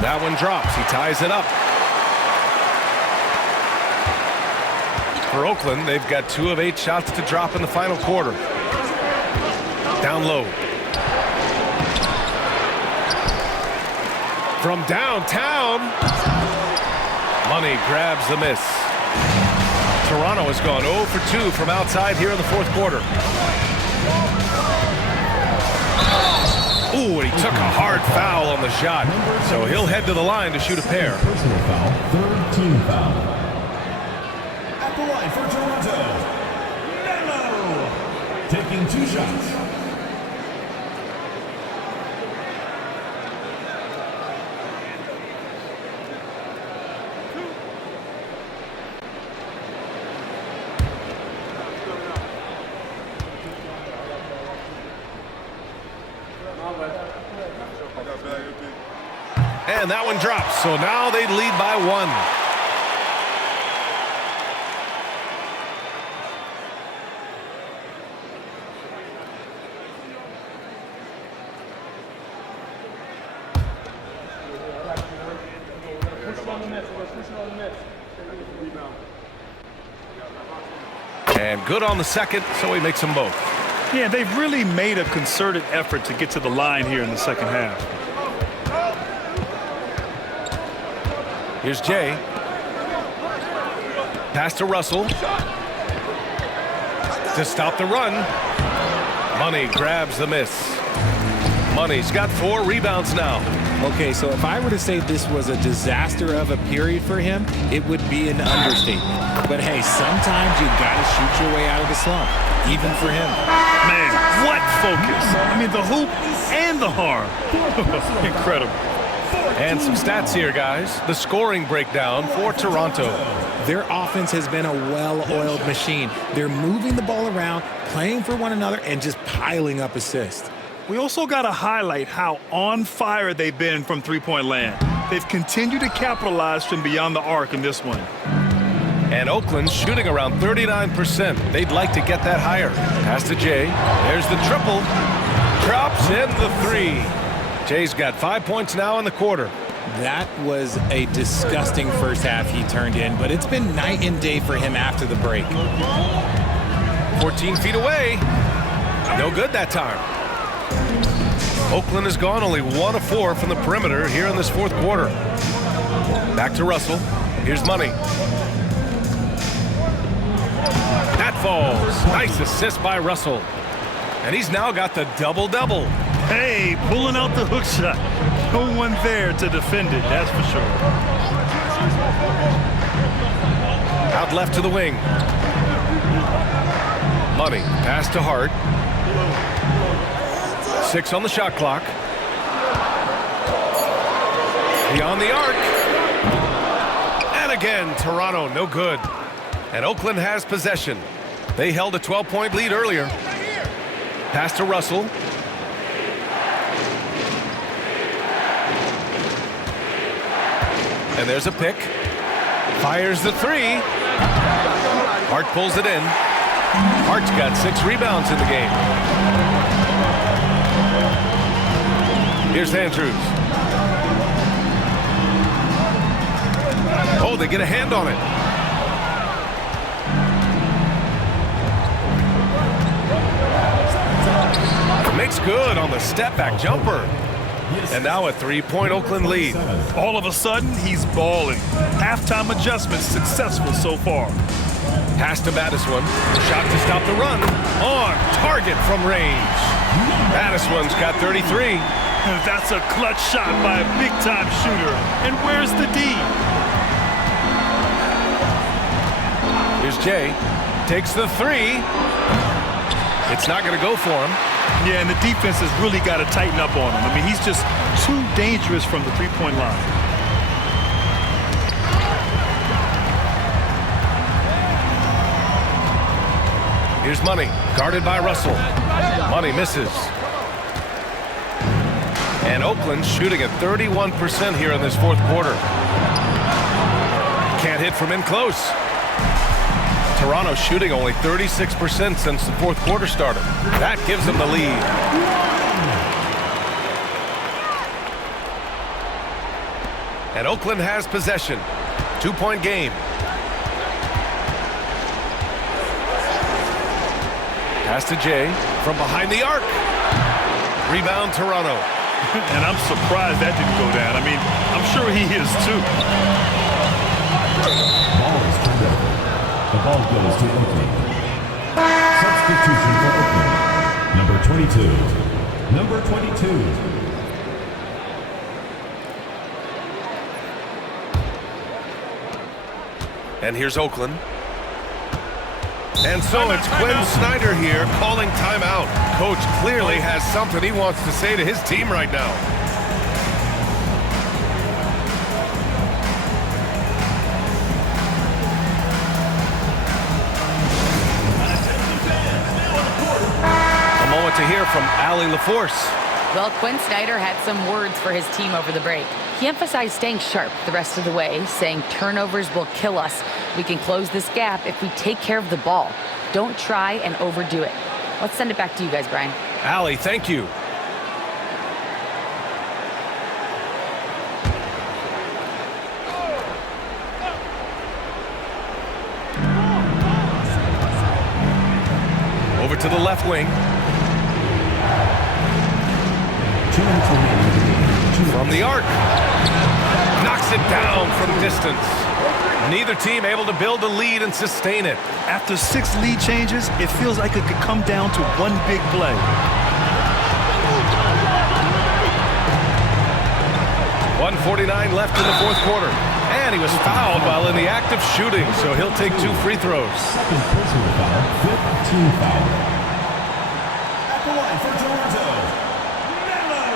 That one drops. He ties it up. For Oakland, they've got 2 of 8 shots to drop in the final quarter. Down low. From downtown, Money grabs the miss. Toronto has gone 0 for 2 from outside here in the fourth quarter. Ooh, and he took a hard foul on the shot. So he'll head to the line to shoot a pair. Personal foul, third team foul. At the line for Toronto, Melo, taking 2 shots. And that one drops, so now they lead by 1. And good on the second, so he makes them both. Yeah, they've really made a concerted effort to get to the line here in the second half. Here's Jay. Pass to Russell. To stop the run. Money grabs the miss. Money's got 4 rebounds now. Okay, so if I were to say this was a disaster of a period for him, it would be an understatement. But hey, sometimes you gotta shoot your way out of the slump, even for him. Man, what focus! I mean, the hoop and the harm. Incredible. And some stats here, guys. The scoring breakdown for Toronto. Their offense has been a well-oiled machine. They're moving the ball around, playing for one another, and just piling up assists. We also got to highlight how on fire they've been from three-point land. They've continued to capitalize from beyond the arc in this one. And Oakland's shooting around 39%. They'd like to get that higher. Pass to Jay. There's the triple. Drops in the 3. Jay's got 5 points now in the quarter. That was a disgusting first half he turned in, but it's been night and day for him after the break. 14 feet away. No good that time. Oakland has gone only 1 of 4 from the perimeter here in this fourth quarter. Back to Russell. Here's Money. That falls. Nice assist by Russell. And he's now got the double-double. Hey, pulling out the hook shot. No one there to defend it, that's for sure. Out left to the wing. Money. Pass to Hart. 6 on the shot clock. Beyond the arc. And again, Toronto, no good. And Oakland has possession. They held a 12-point lead earlier. Pass to Russell. And there's a pick. Fires the 3. Hart pulls it in. Hart's got 6 rebounds in the game. Here's Andrews. Oh, they get a hand on it. Makes good on the step-back jumper. And now a 3-point Oakland lead. All of a sudden, he's balling. Halftime adjustments successful so far. Pass to Madison. Shot to stop the run. On target from range. Madison's got 33. That's a clutch shot by a big-time shooter. And where's the D? Here's Jay. Takes the 3. It's not going to go for him. Yeah, and the defense has really got to tighten up on him. I mean, he's just too dangerous from the three-point line. Here's Money, guarded by Russell. Money misses. And Oakland shooting at 31% here in this fourth quarter. Can't hit from in close. Toronto shooting only 36% since the fourth quarter started. That gives them the lead. And Oakland has possession. 2-point game. Pass to Jay from behind the arc. Rebound Toronto. And I'm surprised that didn't go down. I mean, I'm sure he is too. Ball is turned over. The ball goes to Oakland. Substitution for Oakland. Number 22. Number 22. And here's Oakland. And so it's Quinn Snyder here calling timeout. Coach clearly has something he wants to say to his team right now. A moment to hear from Allie LaForce. Well, Quinn Snyder had some words for his team over the break. He emphasized staying sharp the rest of the way, saying turnovers will kill us. We can close this gap if we take care of the ball. Don't try and overdo it. Let's send it back to you guys, Brian. Allie, thank you. Over to the left wing. 2 minutes remaining. From the arc. Knocks it down from distance. Neither team able to build a lead and sustain it. After 6 lead changes, it feels like it could come down to one big play. .149 left in the fourth quarter. And he was fouled while in the act of shooting, so he'll take 2 free throws. Second personal foul, 5th team foul. At the line for Toronto, Melo.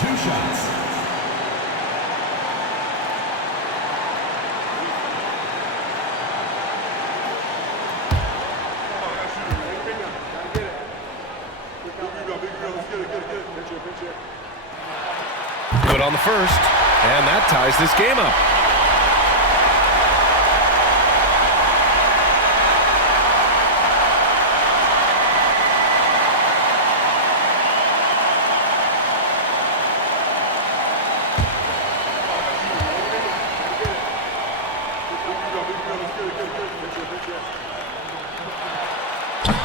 2 shots. Good on the first, and that ties this game up.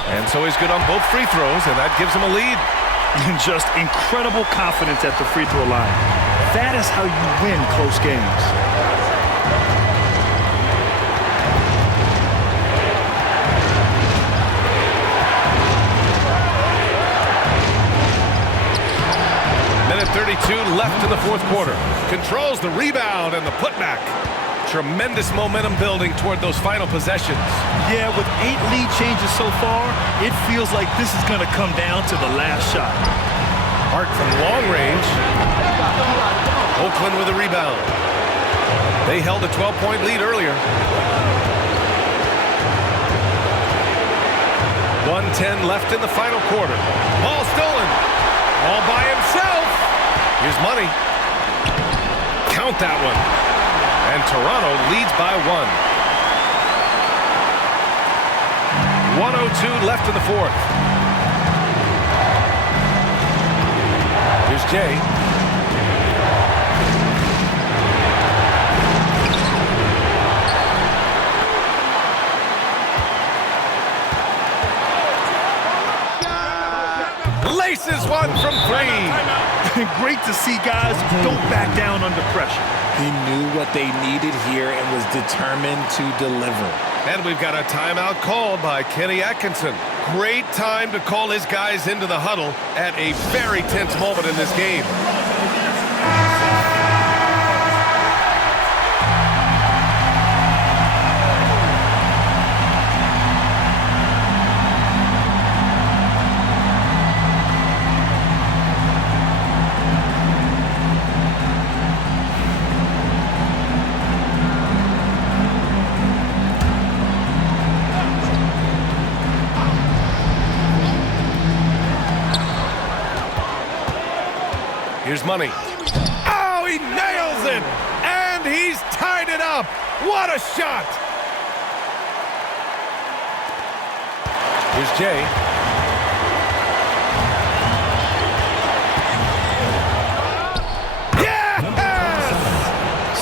And so he's good on both free throws, and that gives him a lead. And just incredible confidence at the free throw line. That is how you win close games. Minute 32 left in the fourth quarter. Controls the rebound and the putback. Tremendous momentum building toward those final possessions. Yeah, with 8 lead changes so far, it feels like this is going to come down to the last shot. Hart from long range. Oakland with a rebound. They held a 12-point lead earlier. 1:10 left in the final quarter. Ball stolen. All by himself. Here's money. Count that one. And Toronto leads by 1. 1:02 left in the fourth. Here's Jay. Laces one from 3. Great to see guys who don't back down under pressure. He knew what they needed here and was determined to deliver. And we've got a timeout called by Kenny Atkinson. Great time to call his guys into the huddle at a very tense moment in this game. Here's money. Oh, he nails it! And he's tied it up! What a shot! Here's Jay. Yes!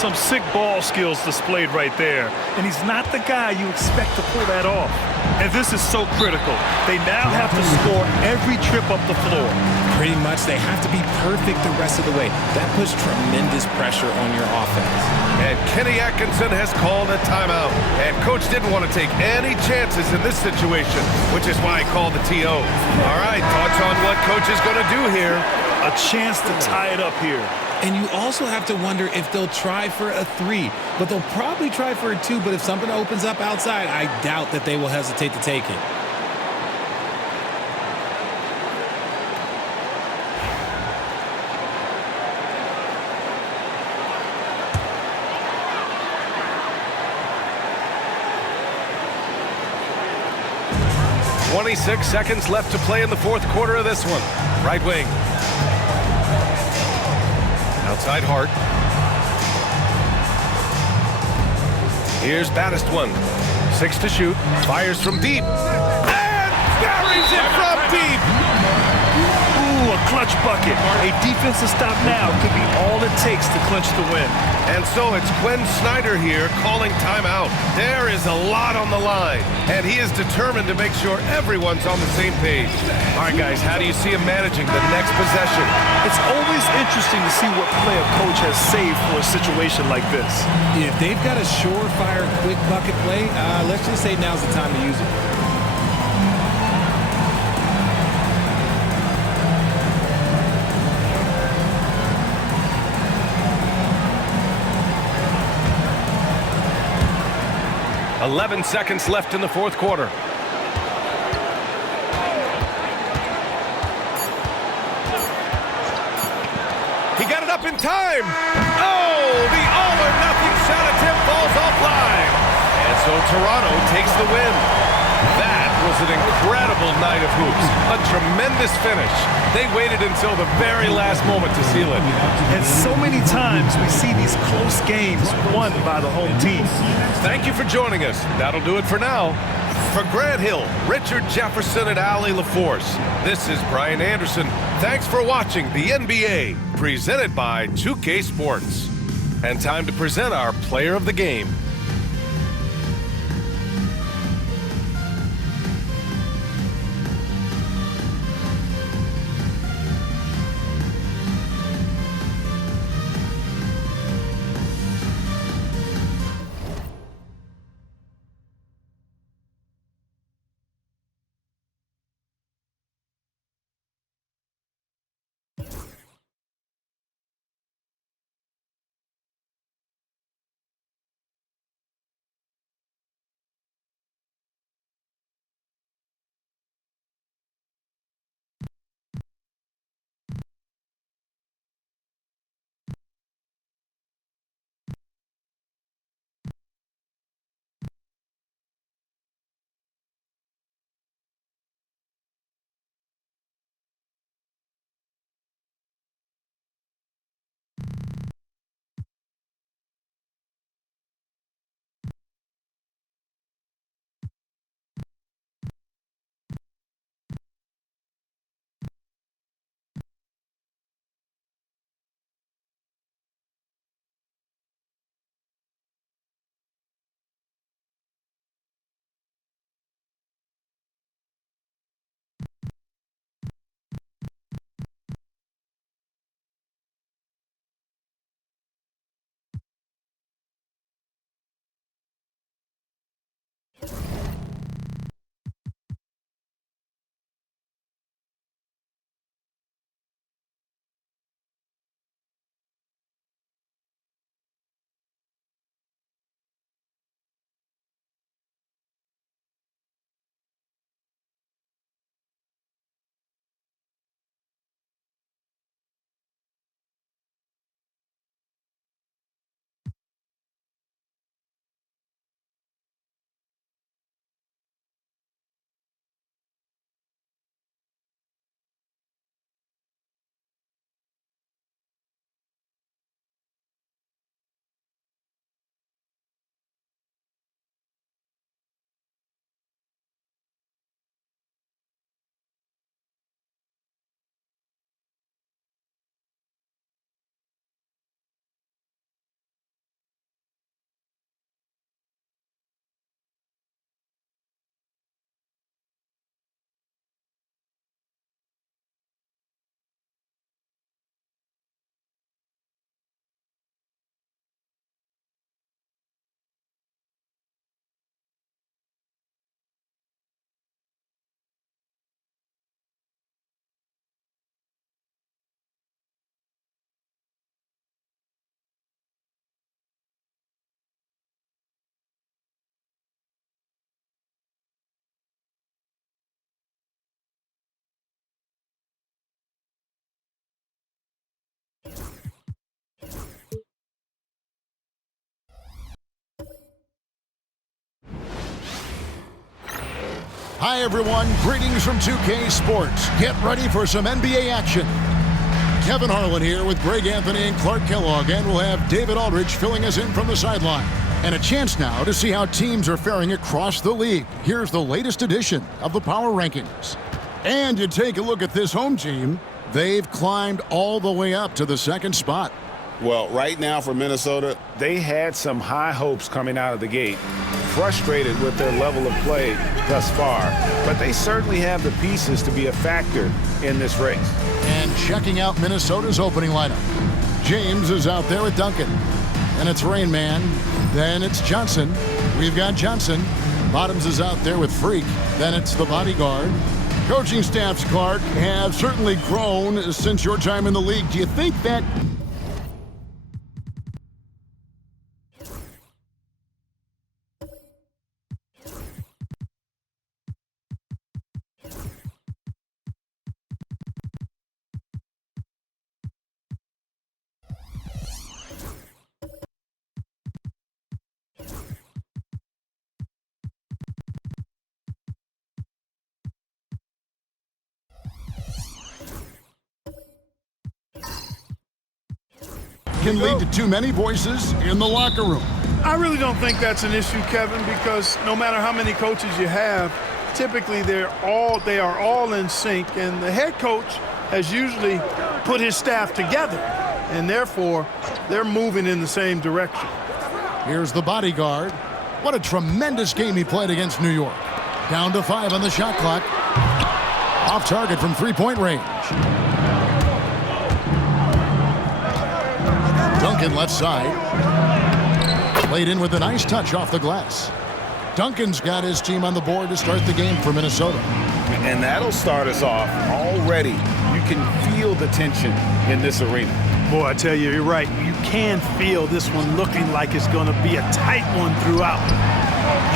Some sick ball skills displayed right there. And he's not the guy you expect to pull that off. And this is so critical. They now have to score every trip up the floor. Pretty much they have to be perfect the rest of the way. That puts tremendous pressure on your offense. And Kenny Atkinson has called a timeout. And coach didn't want to take any chances in this situation, which is why he called the TO. All right, thoughts on what coach is going to do here? A chance to tie it up here. And you also have to wonder if they'll try for a 3, but they'll probably try for a 2, but if something opens up outside, I doubt that they will hesitate to take it. .26 seconds left to play in the fourth quarter of this one. Right wing. Outside Hart. Here's Baddest one. 6 to shoot. Fires from deep. And buries it from deep. Ooh, a clutch bucket. A defensive stop now could be all it takes to clinch the win. And so it's Quinn Snyder here calling timeout. There is a lot on the line, and he is determined to make sure everyone's on the same page. All right, guys, how do you see him managing the next possession? It's always interesting to see what play a coach has saved for a situation like this. If they've got a surefire quick bucket play, let's just say now's the time to use it. .11 seconds left in the fourth quarter. He got it up in time. Oh, the all-or-nothing shot attempt falls offline. And so Toronto takes the win. That was an incredible night of hoops. A tremendous finish. They waited until the very last moment to seal it. And so many times we see these close games won by the home team. Thank you for joining us. That'll do it for now. For Grant Hill, Richard Jefferson, and Allie LaForce, this is Brian Anderson. Thanks for watching the NBA, presented by 2K Sports. And time to present our player of the game. Hi, everyone. Greetings from 2K Sports. Get ready for some NBA action. Kevin Harlan here with Greg Anthony and Clark Kellogg, and we'll have David Aldridge filling us in from the sideline. And a chance now to see how teams are faring across the league. Here's the latest edition of the Power Rankings. And you take a look at this home team. They've climbed all the way up to the second spot. Well, right now for Minnesota, They had some high hopes coming out of the gate. Frustrated with their level of play thus far. But they certainly have the pieces to be a factor in this race. And checking out Minnesota's opening lineup. James is out there with Duncan. And it's Rain Man. Then it's Johnson. We've got Johnson. Bottoms is out there with Freak. Then it's the bodyguard. Coaching staffs, Clark, have certainly grown since your time in the league. Do you think that... can lead to too many voices in the locker room? I really don't think that's an issue, Kevin, because no matter how many coaches you have, typically they are all in sync, and the head coach has usually put his staff together, and therefore they're moving in the same direction. Here's the bodyguard. What a tremendous game he played against New York. Down to 5 on the shot clock. Off target from three-point range. Duncan left side. Played in with a nice touch off the glass. Duncan's got his team on the board to start the game for Minnesota. and that'll start us off already. You can feel the tension in this arena. Boy, I tell you, you're right. You can feel this one looking like it's going to be a tight one throughout.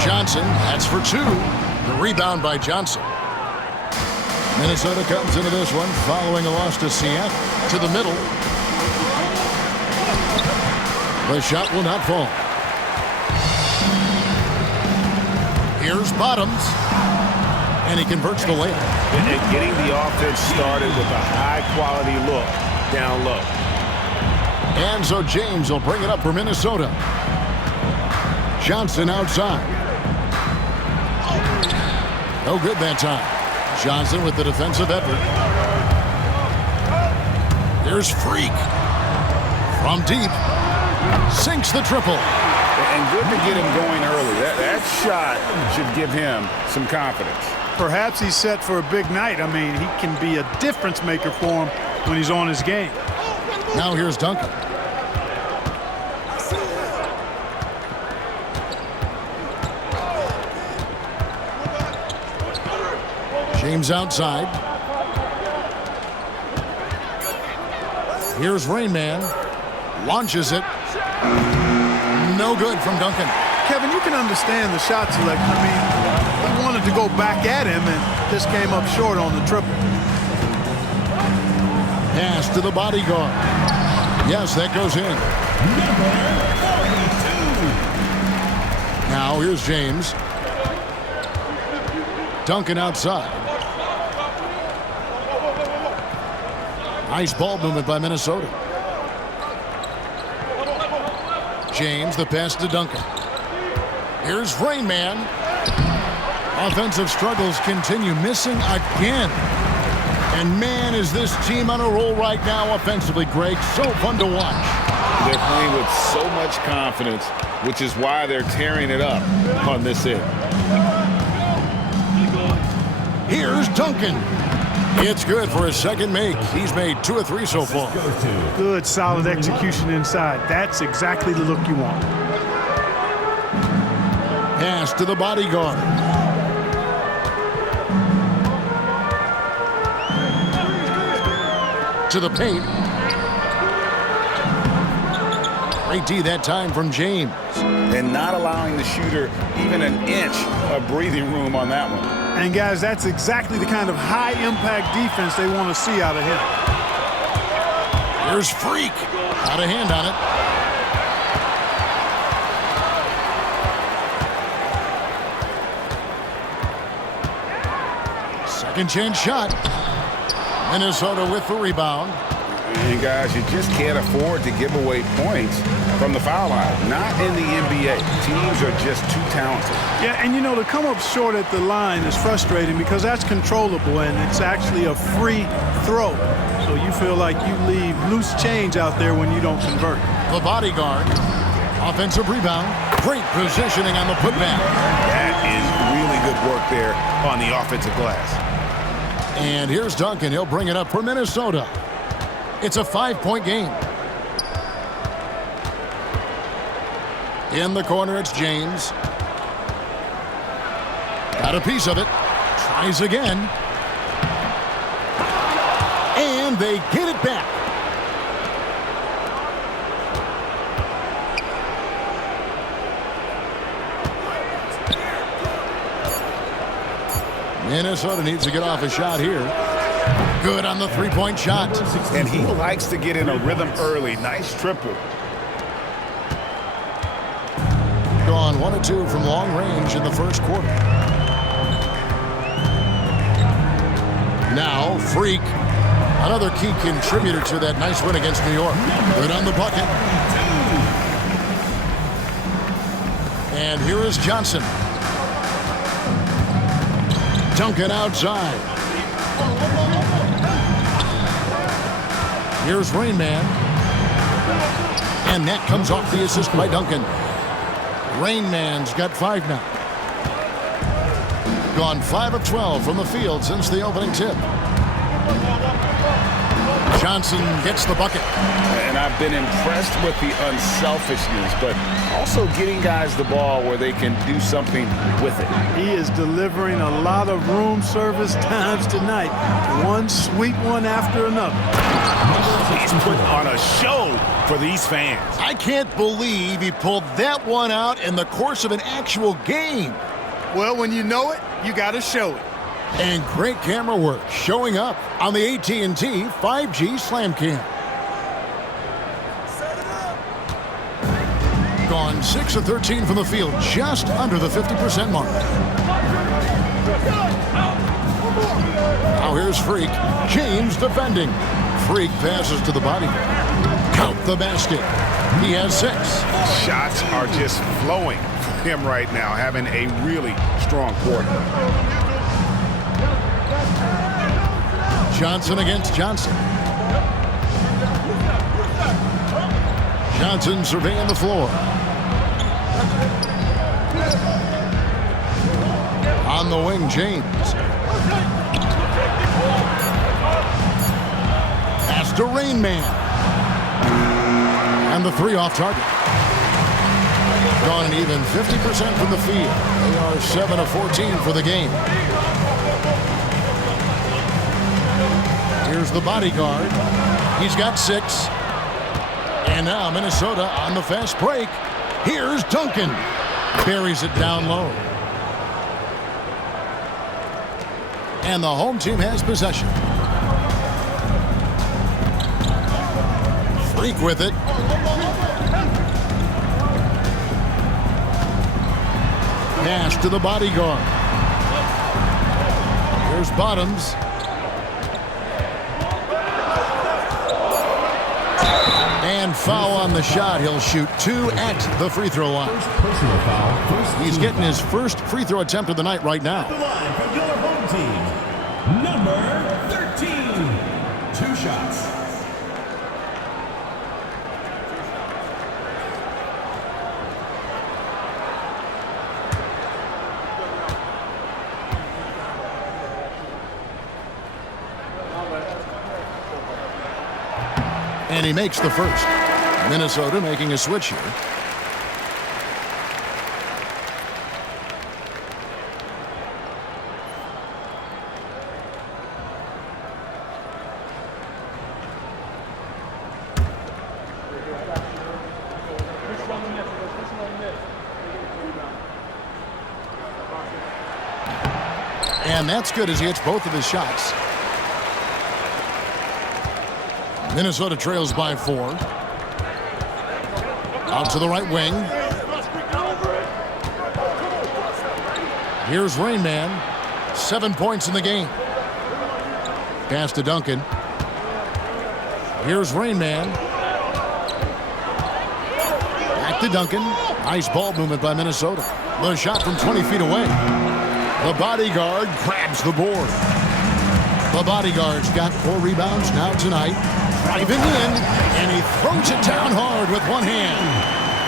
Johnson, that's for 2. The rebound by Johnson. Minnesota comes into this one following a loss to CF to the middle. The shot will not fall. Here's Bottoms. And he converts the layup. And getting the offense started with a high-quality look down low. And so James will bring it up for Minnesota. Johnson outside. No good that time. Johnson with the defensive effort. Here's Freak. From deep. Sinks the triple. And good to get him going early. That shot should give him some confidence. Perhaps he's set for a big night. I mean, he can be a difference maker for him when he's on his game. Now here's Duncan. James outside. Here's Rain Man. Launches it. No good from Duncan. Kevin, you can understand the shot selection. I mean, he wanted to go back at him and just came up short on the triple. Pass to the bodyguard. Yes, that goes in. Now here's James. Duncan outside. Nice ball movement by Minnesota. James, the pass to Duncan. Here's Rain Man. Offensive struggles continue, missing again. And man, is this team on a roll right now offensively, Greg. So fun to watch. They're playing with so much confidence, which is why they're tearing it up on this end. Here's Duncan. It's good for his second make. He's made 2 or 3 so far. Good, solid execution inside. That's exactly the look you want. Pass to the bodyguard. To the paint. Great D that time from James. And not allowing the shooter even an inch of breathing room on that one. And, guys, that's exactly the kind of high-impact defense they want to see out of him. Here's Freak. Out of hand on it. Second chance shot. Minnesota with the rebound. And guys, you just can't afford to give away points from the foul line. Not in the NBA. Teams are just too talented. Yeah, and you know, to come up short at the line is frustrating because that's controllable and it's actually a free throw. So you feel like you leave loose change out there when you don't convert. The bodyguard. Offensive rebound. Great positioning on the putback. That is really good work there on the offensive glass. And here's Duncan. He'll bring it up for Minnesota. It's a 5-point game. In the corner, it's James. Got a piece of it. Tries again. And they get it back. Minnesota needs to get off a shot here. Good on the three-point shot. And he likes to get in a rhythm early. Nice triple. Gone 1 of 2 from long range in the first quarter. Now, Freak. Another key contributor to that nice win against New York. Good on the bucket. And here is Johnson. Duncan outside. Here's Rain Man. And that comes off the assist by Duncan. Rain Man's got 5 now. Gone 5 of 12 from the field since the opening tip. Johnson gets the bucket. And I've been impressed with the unselfishness, but also getting guys the ball where they can do something with it. He is delivering a lot of room service times tonight. One sweet one after another. He's putting on a show for these fans. I can't believe he pulled that one out in the course of an actual game. Well, when you know it, you got to show it. And great camera work showing up on the AT&T 5G Slam Cam. Gone 6 of 13 from the field, just under the 50% mark. Now here's Freak. James defending. Freak passes to the body. Count the basket. He has 6. Shots are just flowing for him right now, having a really strong quarter. Johnson against Johnson. Johnson surveying the floor. On the wing, James. Pass to Rain Man. And the 3 off target. Gone an even 50% from the field. They are 7 of 14 for the game. Here's the bodyguard. He's got 6. And now Minnesota on the fast break. Here's Duncan. Buries it down low. And the home team has possession. Freak with it. Pass to the bodyguard. Here's Bottoms. And foul on the shot. He'll shoot 2 at the free throw line. Personal foul. He's getting his first free throw attempt of the night right now. The line from your home team, number 13. 2 shots. And he makes the first. Minnesota making a switch here. And that's good as he hits both of his shots. Minnesota trails by 4. Out to the right wing. Here's Rain Man. 7 points in the game. Pass to Duncan. Here's Rain Man. Back to Duncan. Nice ball movement by Minnesota. The shot from 20 feet away. The bodyguard grabs the board. The bodyguard's got 4 rebounds now tonight. Driving in, and he throws it down hard with one hand.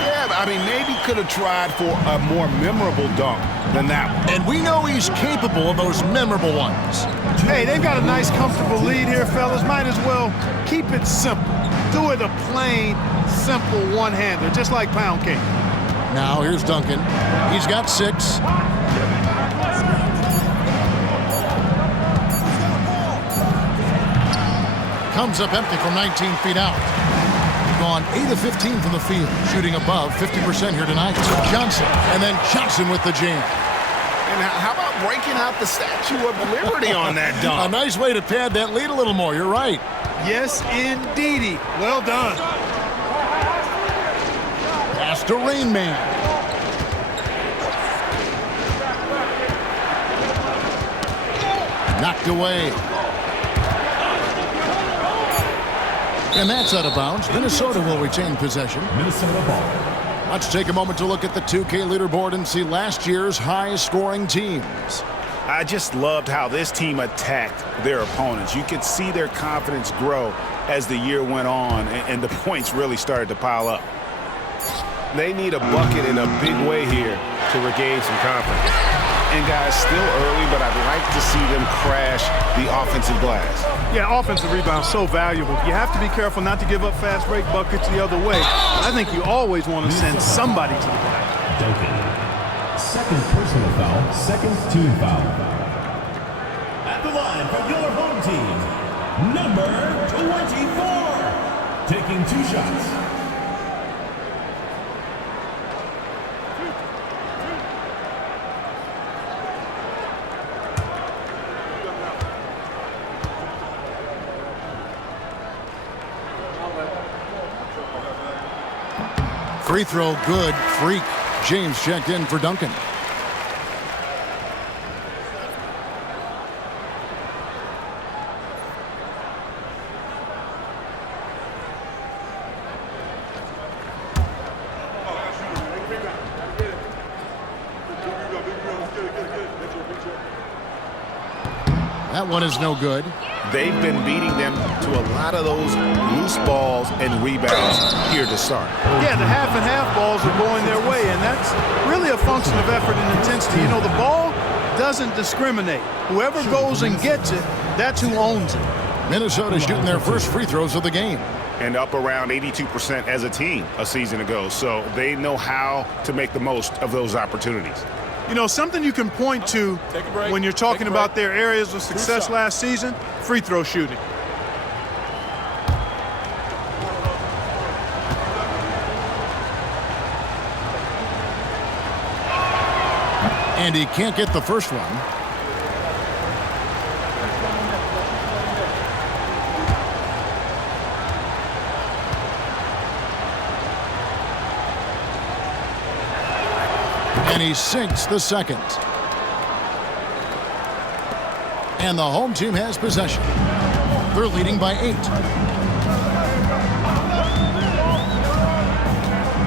Yeah, I mean, maybe could have tried for a more memorable dunk than that one. And we know he's capable of those memorable ones. Hey, they've got a nice, comfortable lead here, fellas. Might as well keep it simple. Do it a plain, simple one-hander, just like pound cake. Now here's Duncan. He's got 6. Comes up empty from 19 feet out. Gone 8 of 15 from the field, shooting above 50% here tonight. Johnson, and then Johnson with the jam. And how about breaking out the Statue of Liberty on that dunk? A nice way to pad that lead a little more. You're right. Yes, indeedy. Well done. Pass to Rain Man. Knocked away. And that's out of bounds. Minnesota will retain possession. Minnesota ball. Let's take a moment to look at the 2K leaderboard and see last year's high-scoring teams. I just loved how this team attacked their opponents. You could see their confidence grow as the year went on, and the points really started to pile up. They need a bucket in a big way here to regain some confidence. And guys, still early, but I'd like to see them crash the offensive glass. Yeah, offensive rebound so valuable. You have to be careful not to give up fast break buckets the other way. I think you always want to send somebody to the glass. Duncan. Second personal foul, second team foul. At the line for your home team, number 24. Taking 2 shots. Free throw good. Freak. James checked in for Duncan. That one is no good. They've been beating them to a lot of those loose balls and rebounds here to start. Yeah, the half and half balls are going their way, and that's really a function of effort and intensity. You know, the ball doesn't discriminate. Whoever goes and gets it, that's who owns it. Minnesota shooting their first free throws of the game. And up around 82% as a team a season ago. So they know how to make the most of those opportunities. You know, something you can point to when you're talking about their areas of success last season, free throw shooting. And he can't get the first one. And he sinks the second. And the home team has possession. They're leading by 8.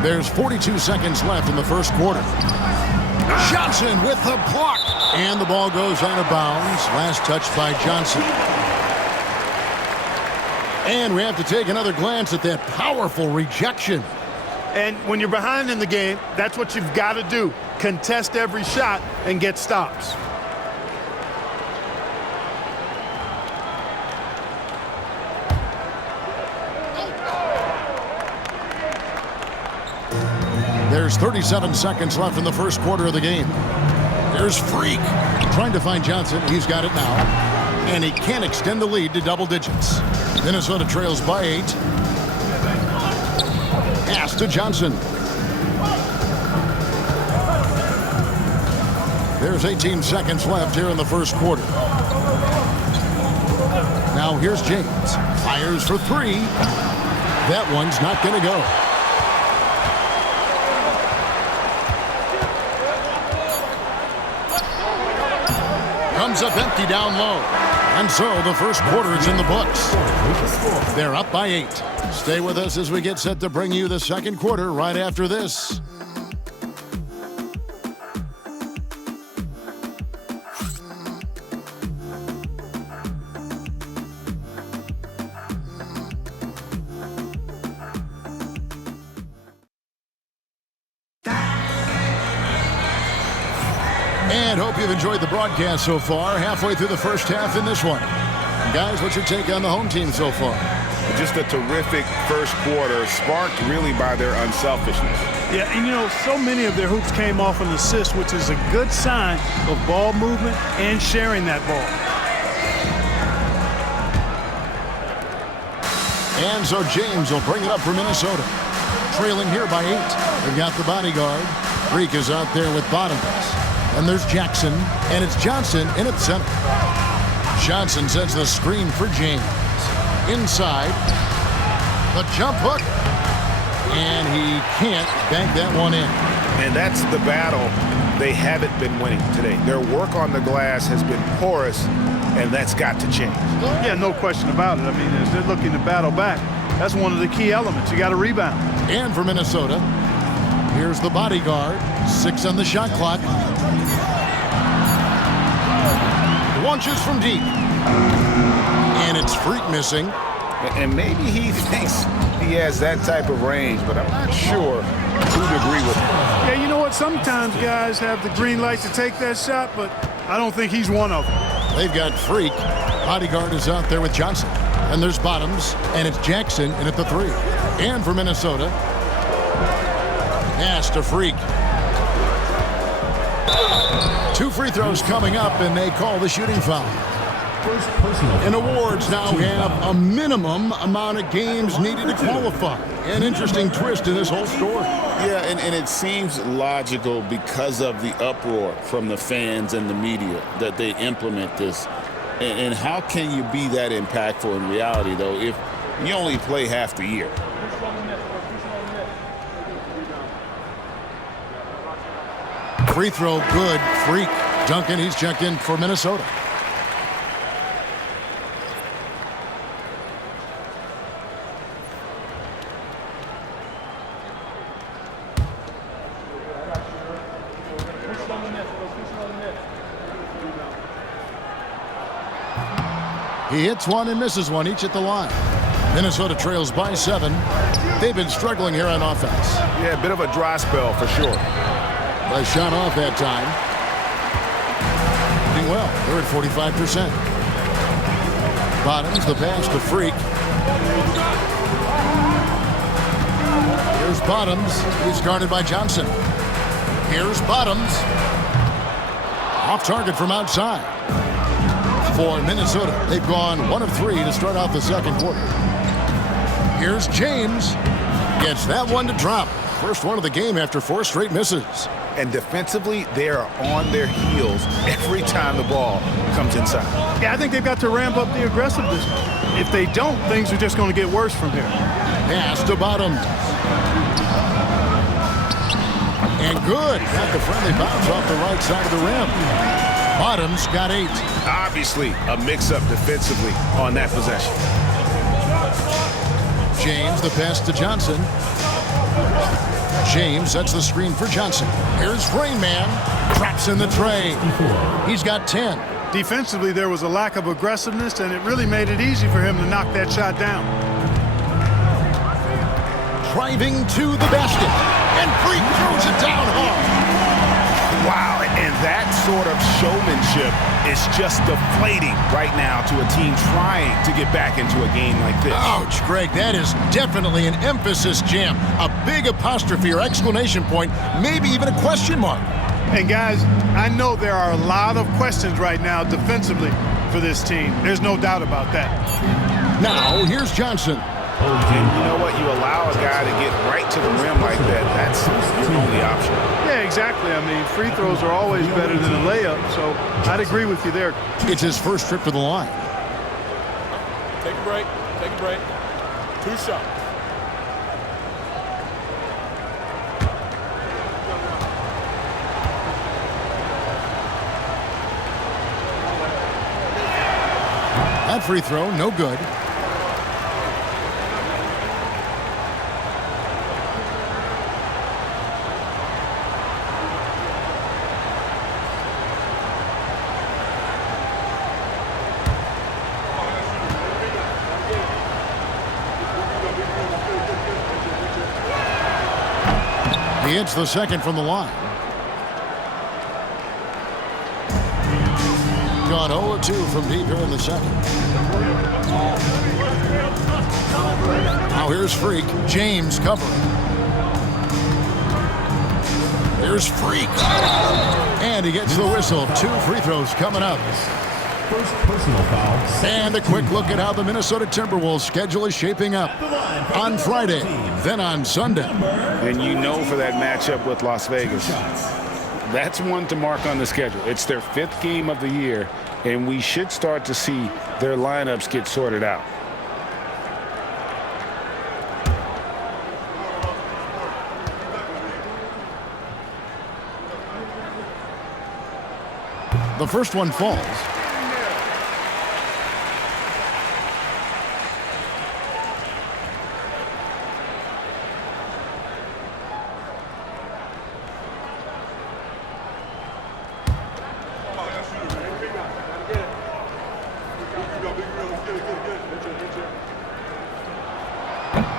There's 42 seconds left in the first quarter. Johnson with the block. And the ball goes out of bounds. Last touch by Johnson. And we have to take another glance at that powerful rejection. And when you're behind in the game, that's what you've got to do. Contest every shot and get stops. There's 37 seconds left in the first quarter of the game. There's Freak trying to find Johnson. He's got it now. And he can't extend the lead to double digits. Minnesota trails by 8. Pass to Johnson. There's 18 seconds left here in the first quarter. Now here's James. Fires for 3. That one's not going to go. Comes up empty down low. And so the first quarter is in the books. They're up by 8. Stay with us as we get set to bring you the second quarter right after this. And hope you've enjoyed the broadcast so far. Halfway through the first half in this one. Guys, what's your take on the home team so far? Just a terrific first quarter, sparked really by their unselfishness. Yeah, and you know, so many of their hoops came off an assist, which is a good sign of ball movement and sharing that ball. And so James will bring it up for Minnesota. Trailing here by 8. They've got the bodyguard. Freak is out there with Bottoms. And there's Jackson, and it's Johnson in at center. Johnson sets the screen for James. Inside, the jump hook, and he can't bank that one in. And that's the battle they haven't been winning today. Their work on the glass has been porous, and that's got to change. Yeah, no question about it. I mean, as they're looking to battle back, that's one of the key elements. You got to rebound. And for Minnesota, here's the bodyguard. 6 on the shot clock. Launches from deep. And it's Freak missing. And maybe he thinks he has that type of range, but I'm not sure who'd agree with him. Yeah, you know what? Sometimes guys have the green light to take that shot, but I don't think he's one of them. They've got Freak. Bodyguard is out there with Johnson. And there's Bottoms, and it's Jackson in at the 3. And for Minnesota, pass to Freak. 2 free throws coming up, and they call the shooting foul. And awards now have a minimum amount of games needed to qualify. An interesting twist in this whole story. Yeah, and it seems logical because of the uproar from the fans and the media that they implement this. And how can you be that impactful in reality, though, if you only play half the year? Free throw good. Freak. Duncan, he's checked in for Minnesota. He hits one and misses one, each at the line. Minnesota trails by 7. They've been struggling here on offense. Yeah, a bit of a dry spell for sure. A shot off that time. Doing well. They're at 45%. Bottoms, the pass to Freak. Here's Bottoms. He's guarded by Johnson. Here's Bottoms. Off target from outside. For Minnesota, they've gone 1 of 3 to start out the second quarter. Here's James. Gets that one to drop. First one of the game after 4 straight misses. And defensively, they are on their heels every time the ball comes inside. Yeah, I think they've got to ramp up the aggressiveness. If they don't, things are just going to get worse from here. Pass to Bottoms. And good. Got the friendly bounce off the right side of the rim. Bottoms got 8. Obviously, a mix-up defensively on that possession. James, the pass to Johnson. James sets the screen for Johnson. Here's Rain Man. Drops in the tray. He's got 10. Defensively, there was a lack of aggressiveness, and it really made it easy for him to knock that shot down. Driving to the basket. And Freak throws it down hard. Wow, and that sort of showmanship is just deflating right now to a team trying to get back into a game like this. Ouch, Greg, that is definitely an emphasis jam. A big apostrophe or exclamation point, maybe even a question mark. And guys, I know there are a lot of questions right now defensively for this team. There's no doubt about that. Now, here's Johnson. And you know what? You allow a guy to get right to the rim like that. That's your only option. Yeah, exactly. I mean, free throws are always better than a layup, so I'd agree with you there. It's his first trip to the line. Take a break. Take a break. 2 shots. That free throw, no good. He hits the second from the line. Gone 0-2 from deep here in the second. Now here's Freak. James covering. Here's Freak. And he gets the whistle. 2 free throws coming up. First personal foul. And a quick look at how the Minnesota Timberwolves schedule is shaping up. On Friday, then on Sunday. And you know for that matchup with Las Vegas, that's one to mark on the schedule. It's their 5th game of the year, and we should start to see their lineups get sorted out. The first one falls.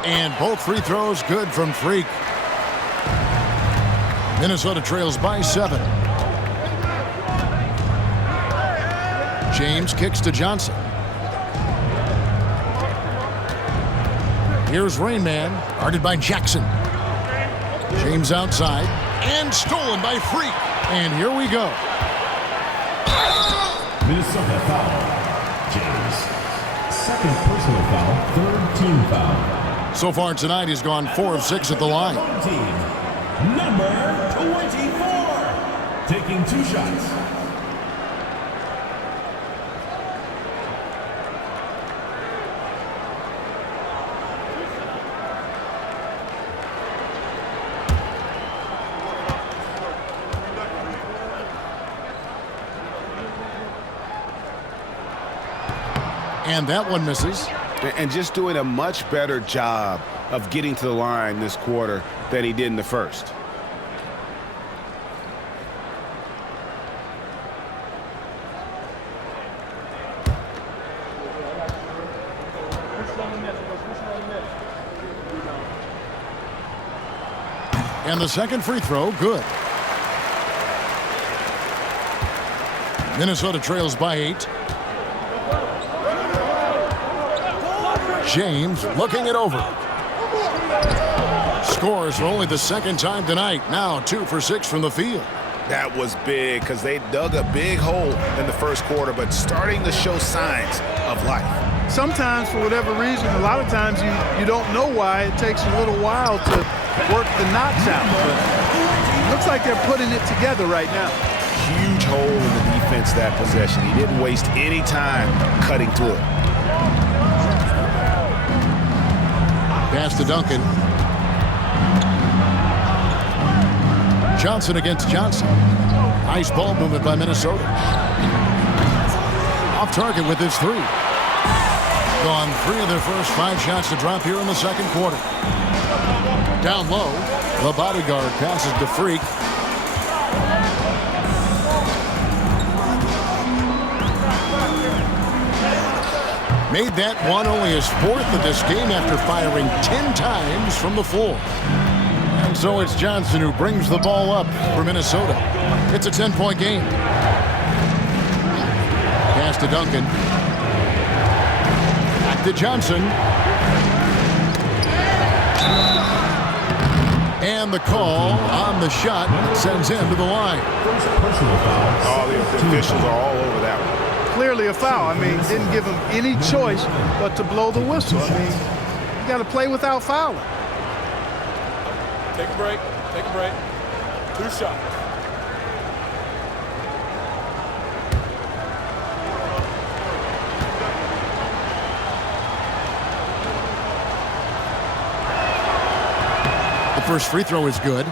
And both free throws good from Freak. Minnesota trails by 7. James kicks to Johnson. Here's Rain Man, guarded by Jackson. James outside, and stolen by Freak. And here we go. Minnesota foul. James. Second personal foul. Third team foul. So far tonight, he's gone 4 of 6 at the line. Team number 24. Taking 2 shots. And that one misses. And just doing a much better job of getting to the line this quarter than he did in the first. And the second free throw, good. Minnesota trails by 8. James looking it over. Scores for only the second time tonight. Now 2 for 6 from the field. That was big because they dug a big hole in the first quarter, but starting to show signs of life. Sometimes, for whatever reason, a lot of times you don't know why. It takes a little while to work the knots out. But it looks like they're putting it together right now. Huge hole in the defense that possession. He didn't waste any time cutting to it. Pass to Duncan. Johnson against Johnson. Nice ball movement by Minnesota. Off target with his 3. Gone 3 of their first 5 shots to drop here in the second quarter. Down low, the bodyguard passes to Freak. Made that one only his 4th of this game after firing 10 times from the floor. And so it's Johnson who brings the ball up for Minnesota. It's a 10-point game. Pass to Duncan. Back to Johnson. And the call on the shot sends him to the line. All the officials are all over that one. Clearly a foul. I mean, didn't give him any choice but to blow the whistle. I mean, you got to play without fouling. Take a break. Take a break. 2 shots. The first free throw is good.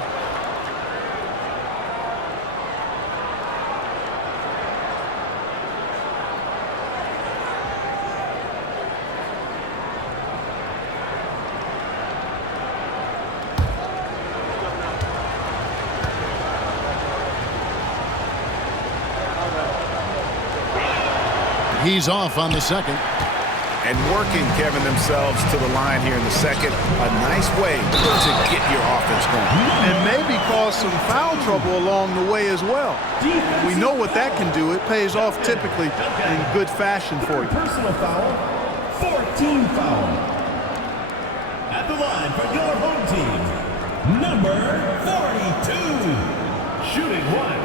He's off on the second. And working, Kevin, themselves to the line here in the second. A nice way to get your offense going. And maybe cause some foul trouble along the way as well. We know what that can do. It pays off typically in good fashion for you. Personal foul, 14 foul. At the line for your home team, number 42, shooting one.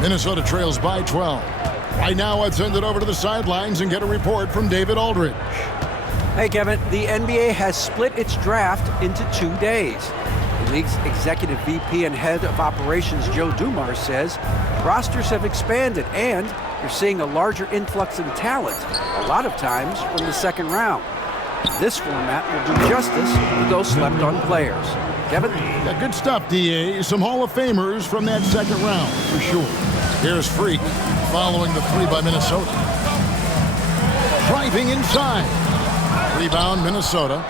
Minnesota trails by 12. Right now, I'd send it over to the sidelines and get a report from David Aldridge. Hey, Kevin, the NBA has split its draft into 2 days. The league's executive VP and head of operations, Joe Dumars, says rosters have expanded and you're seeing a larger influx in talent, a lot of times from the second round. This format will do justice to those slept-on players. Kevin? Yeah, good stuff, D.A. Some Hall of Famers from that second round, for sure. Here's Freak, following the three by Minnesota. Driving inside. Rebound, Minnesota.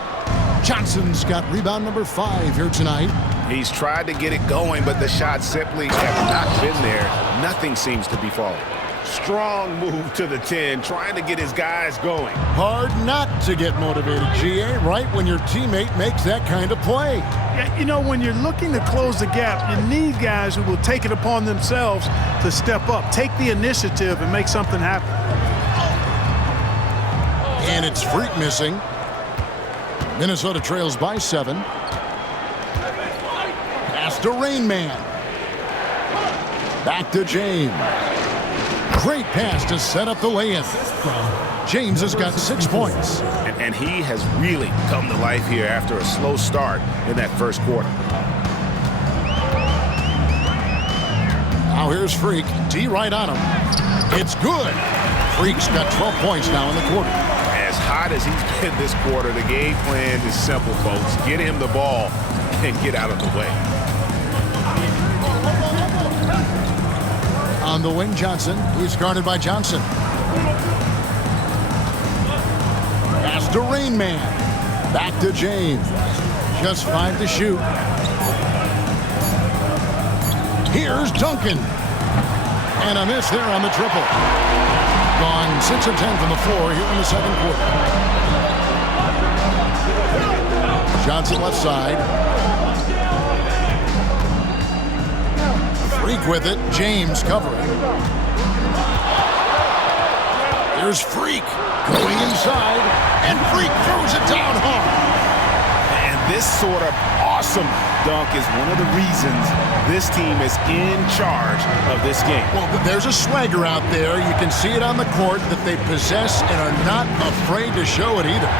Johnson's got rebound number 5 here tonight. He's tried to get it going, but the shots simply have not been there. Nothing seems to be falling. Strong move to the 10, trying to get his guys going. Hard not to get motivated, G.A., right when your teammate makes that kind of play. Yeah, you know, when you're looking to close the gap, you need guys who will take it upon themselves to step up, take the initiative, and make something happen. And it's Freak missing. Minnesota trails by 7. Pass to Rain Man. Back to James. Great pass to set up the lay-in. James has got 6 points. And he has really come to life here after a slow start in that first quarter. Now here's Freak. D right on him. It's good. Freak's got 12 points now in the quarter. As hot as he's been this quarter, the game plan is simple, folks. Get him the ball and get out of the way. On the wing, Johnson. He's guarded by Johnson. Pass to Rain Man. Back to James. Just 5 to shoot. Here's Duncan. And a miss there on the triple. Gone 6 of 10 from the floor here in the second quarter. Johnson left side. Freak with it. James covering. There's Freak going inside, and Freak throws it down hard. And this sort of awesome dunk is one of the reasons this team is in charge of this game. Well, there's a swagger out there. You can see it on the court that they possess and are not afraid to show it either.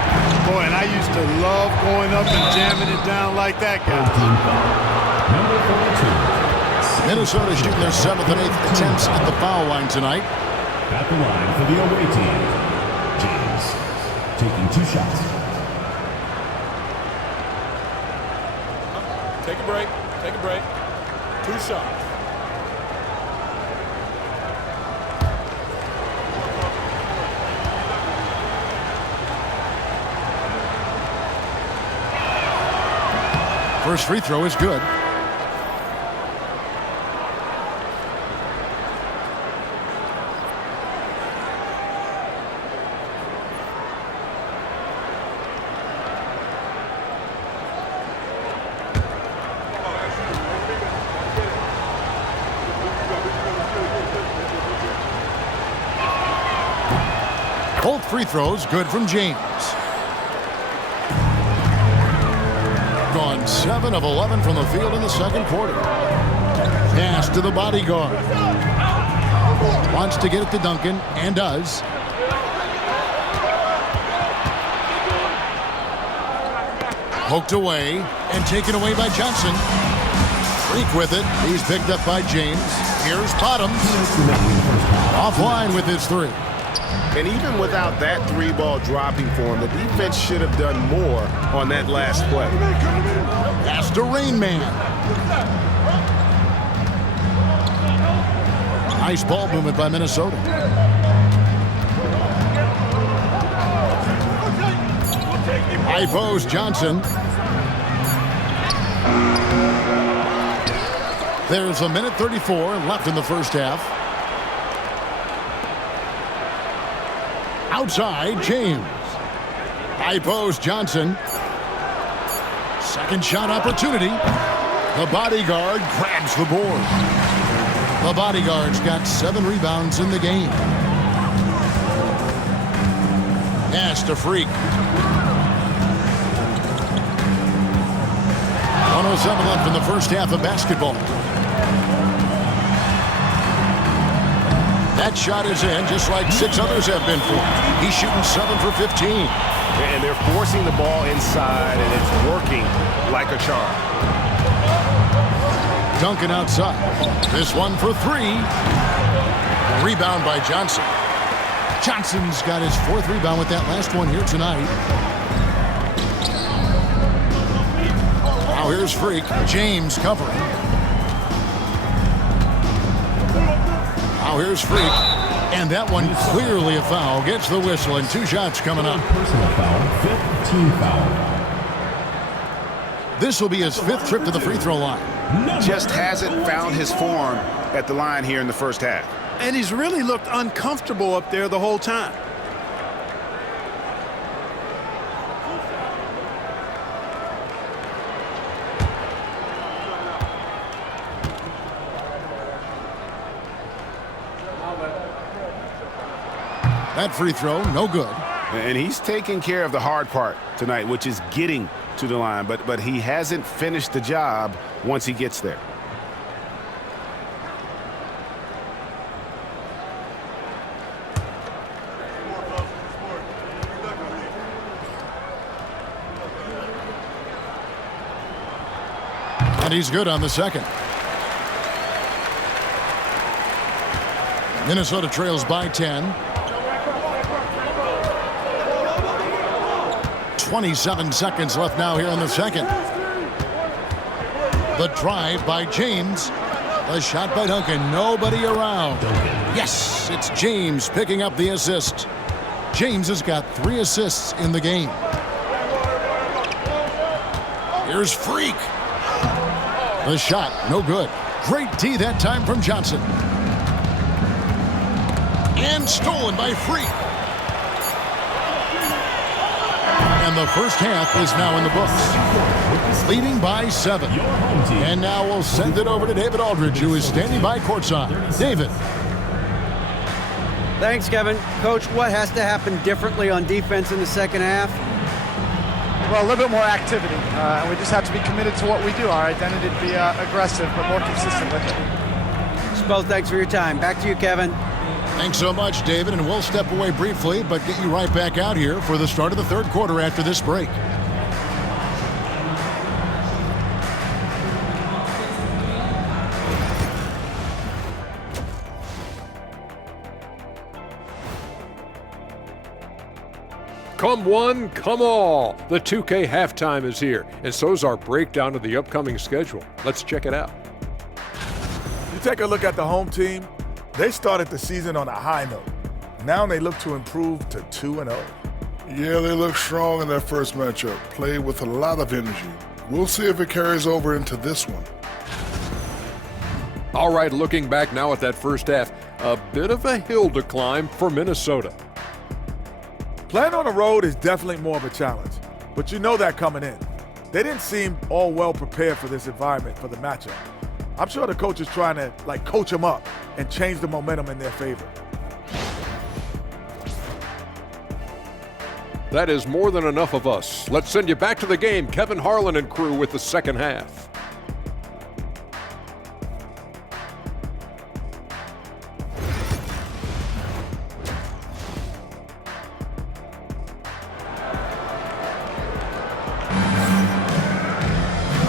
Boy, and I used to love going up and jamming it down like that, guys. Number 42. Minnesota shooting their 7th and 8th attempts at the foul line tonight. At the line for the away team, James taking 2 shots. Take a break. Take a break. 2 shots. First free throw is good. Both free throws good from James. Gone 7 of 11 from the field in the second quarter. Pass to the bodyguard. Wants to get it to Duncan, and does. Poked away and taken away by Johnson. Freak with it. He's picked up by James. Here's Bottoms. Offline with his 3. And even without that 3-ball dropping for him, the defense should have done more on that last play. Pass to Rain Man. Nice ball movement by Minnesota. High post, Johnson. There's a minute 34 left in the first half. Outside, James. High post, Johnson. Second shot opportunity. The bodyguard grabs the board. The bodyguard's got 7 rebounds in the game. Pass to Freak. 107 left in the first half of basketball. That shot is in, just like 6 others have been for. He's shooting 7 for 15. And they're forcing the ball inside, and it's working like a charm. Duncan outside. This one for 3. Rebound by Johnson. Johnson's got his 4th rebound with that last one here tonight. Now here's Freak. James covering. Now here's Freak. And that one clearly a foul. Gets the whistle and 2 shots coming up. Personal foul, 5th team foul. This will be his 5th trip to the free throw line. Just hasn't found his form at the line here in the first half. And he's really looked uncomfortable up there the whole time. That free throw, no good. And he's taking care of the hard part tonight, which is getting to the line. But he hasn't finished the job once he gets there. And he's good on the second. Minnesota trails by 10. 27 seconds left now here in the second. The drive by James. The shot by Duncan. Nobody around. Yes, it's James picking up the assist. James has got 3 assists in the game. Here's Freak. The shot, no good. Great D that time from Johnson. And stolen by Freak. And the first half is now in the books. Leading by 7. And now we'll send it over to David Aldridge, who is standing by courtside. David. Thanks, Kevin. Coach, what has to happen differently on defense in the second half? Well, a little bit more activity. And we just have to be committed to what we do. Our identity to be aggressive, but more consistent with it. Both, thanks for your time. Back to you, Kevin. Thanks so much, David, and we'll step away briefly, but get you right back out here for the start of the third quarter after this break. Come one, come all. The 2K halftime is here, and so's our breakdown of the upcoming schedule. Let's check it out. You take a look at the home team. They started the season on a high note. Now they look to improve to 2-0. Yeah, they look strong in their first matchup. Played with a lot of energy. We'll see if it carries over into this one. All right, looking back now at that first half, a bit of a hill to climb for Minnesota. Playing on the road is definitely more of a challenge, but you know that coming in. They didn't seem all well prepared for this environment for the matchup. I'm sure the coach is trying to coach them up and change the momentum in their favor. That is more than enough of us. Let's send you back to the game. Kevin Harlan and crew with the second half.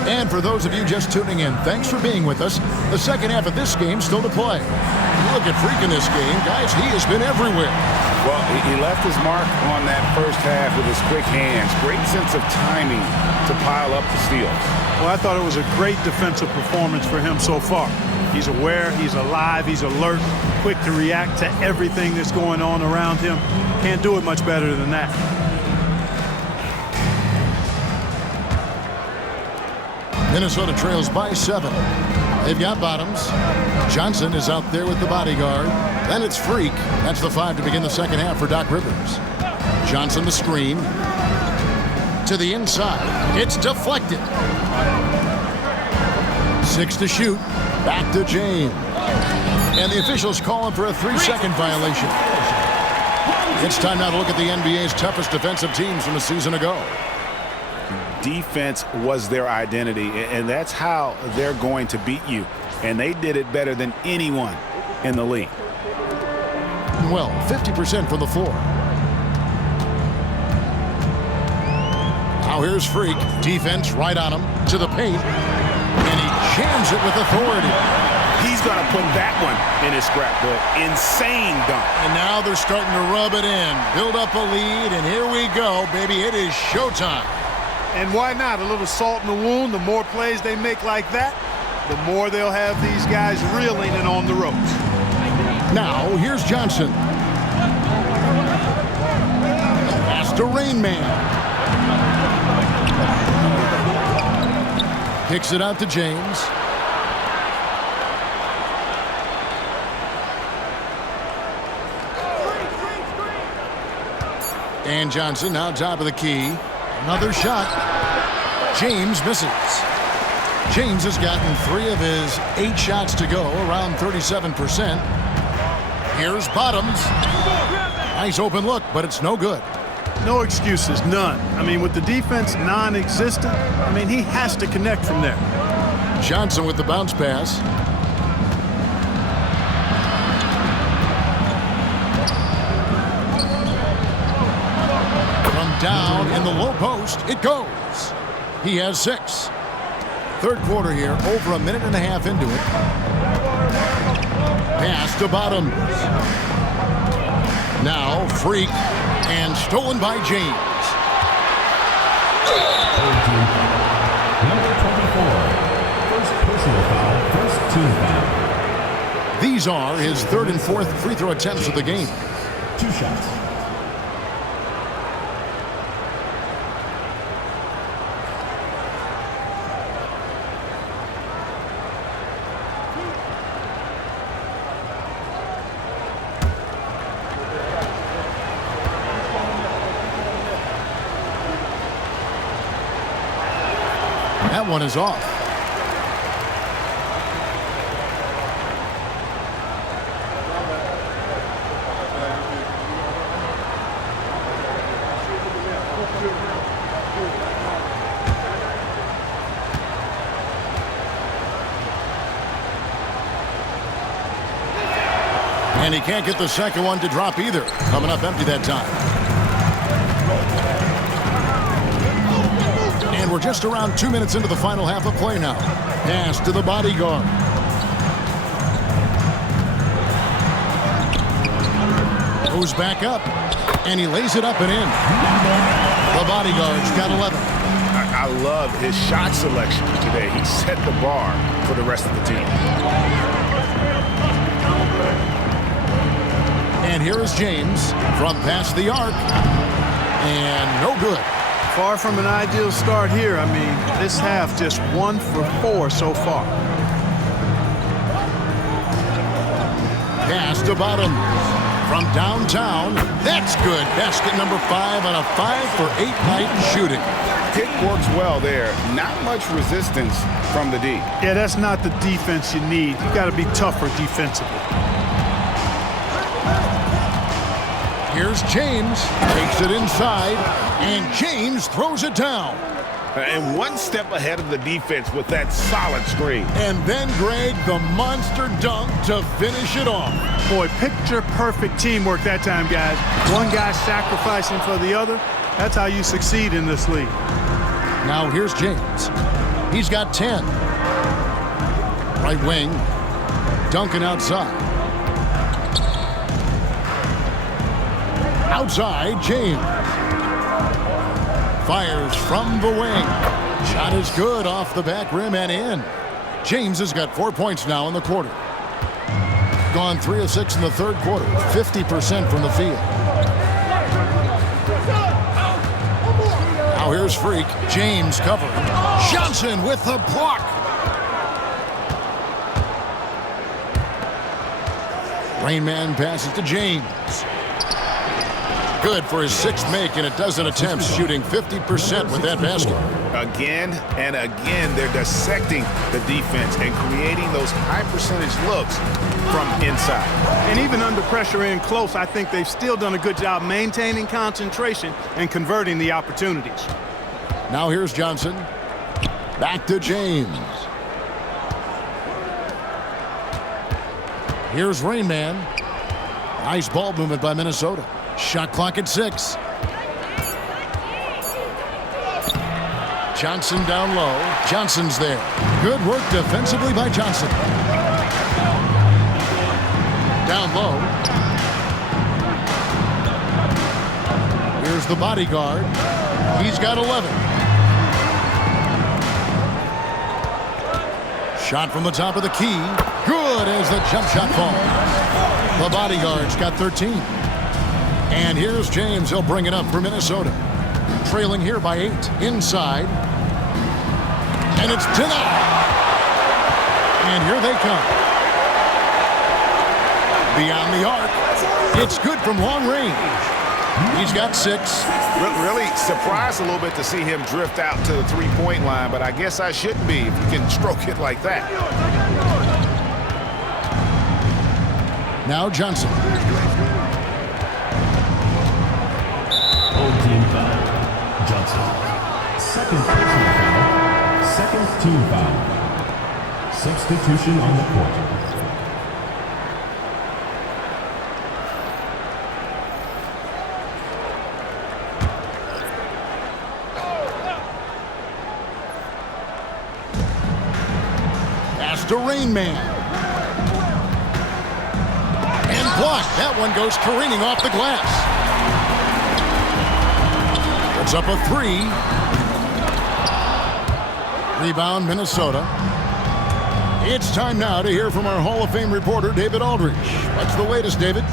And for those of you just tuning in, thanks for being with us. The second half of this game still to play. Look at Freak in this game. Guys, he has been everywhere. Well, he left his mark on that first half with his quick hands. Great sense of timing to pile up the steals. Well, I thought it was a great defensive performance for him so far. He's aware, he's alive, he's alert, quick to react to everything that's going on around him. Can't do it much better than that. Minnesota trails by 7. They've got Bottoms. Johnson is out there with the bodyguard. Then it's Freak. That's the 5 to begin the second half for Doc Rivers. Johnson the screen. To the inside. It's deflected. 6 to shoot. Back to James. And the officials calling for a 3-second violation. It's time now to look at the NBA's toughest defensive teams from a season ago. Defense was their identity, and that's how they're going to beat you. And they did it better than anyone in the league. Well, 50% from the floor. Now here's Freak. Defense right on him. To the paint. And he jams it with authority. He's going to put that one in his scrapbook. Insane dunk. And now they're starting to rub it in. Build up a lead, and here we go, baby. It is showtime. And why not? A little salt in the wound. The more plays they make like that, the more they'll have these guys reeling and on the ropes. Now, here's Johnson. Pass to Rain Man. Kicks it out to James. And Johnson now top of the key. Another shot. James misses. James has gotten 3 of his 8 shots to go, around 37%. Here's Bottoms. Nice open look, but it's no good. No excuses, none. I mean, with the defense non-existent, I mean, he has to connect from there. Johnson with the bounce pass. From down in the low post, it goes. He has 6. Third quarter here, over a minute and a half into it. Pass to Bottoms. Now Freak, and stolen by James. Number 24. First personal foul, first team foul. These are his 3rd and 4th free throw attempts of the game. 2 shots. That one is off. And he can't get the second one to drop either. Coming up empty that time. And we're just around 2 minutes into the final half of play now. Pass to the bodyguard. Goes back up. And he lays it up and in. The bodyguard's got 11. I love his shot selection today. He set the bar for the rest of the team. And here is James from past the arc. And no good. Far from an ideal start here. I mean, this half just 1 for 4 so far. Pass to Bottom from downtown. That's good. Basket number 5 on a 5 for 8 night shooting. Pick works well there. Not much resistance from the D. Yeah, that's not the defense you need. You got to be tougher defensively. Here's James. Takes it inside. And James throws it down. And one step ahead of the defense with that solid screen. And then, Greg, the monster dunk to finish it off. Boy, picture-perfect teamwork that time, guys. One guy sacrificing for the other. That's how you succeed in this league. Now here's James. He's got 10. Right wing. Duncan outside. Outside, James. Fires from the wing. Shot is good off the back rim and in. James has got 4 points now in the quarter. Gone 3 of 6 in the third quarter. 50% from the field. Now here's Freak. James covering. Johnson with the block. Rainman passes to James. Good for his 6th make in a dozen attempts, shooting 50% with that basket. Again and again, they're dissecting the defense and creating those high-percentage looks from inside. And even under pressure in close, I think they've still done a good job maintaining concentration and converting the opportunities. Now here's Johnson. Back to James. Here's Rainman. Nice ball movement by Minnesota. Shot clock at 6. Johnson down low. Johnson's there. Good work defensively by Johnson. Down low. Here's the bodyguard. He's got 11. Shot from the top of the key. Good as the jump shot falls. The bodyguard's got 13. And here's James. He'll bring it up for Minnesota. Trailing here by 8. Inside. And it's denied. And here they come. Beyond the arc. It's good from long range. He's got 6. Really surprised a little bit to see him drift out to the three-point line, but I guess I shouldn't be if you can stroke it like that. Now Johnson. Old team foul. Johnson. Second personal foul. Second team foul. Substitution on the court. To Rainman. And blocked. That one goes careening off the glass. Puts up a 3. Rebound, Minnesota. It's time now to hear from our Hall of Fame reporter, David Aldridge. What's the latest, David?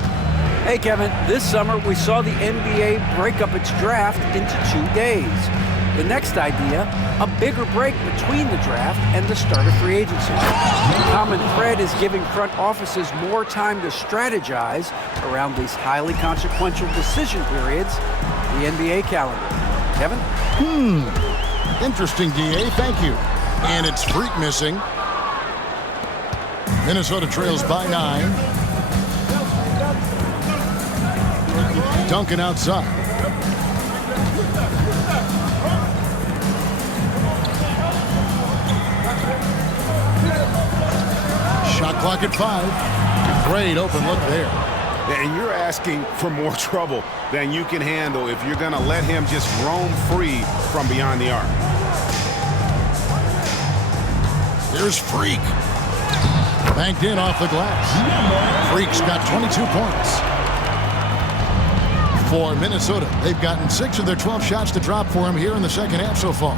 Hey, Kevin. This summer, we saw the NBA break up its draft into 2 days. The next idea, a bigger break between the draft and the start of free agency. The common thread is giving front offices more time to strategize around these highly consequential decision periods, the NBA calendar. Kevin? Interesting, DA. Thank you. And it's Freak missing. Minnesota trails by 9. Duncan outside. Shot clock at 5. Great open look there. And you're asking for more trouble than you can handle if you're going to let him just roam free from beyond the arc. There's Freak. Banked in off the glass. Freak's got 22 points. For Minnesota, they've gotten 6 of their 12 shots to drop for him here in the second half so far.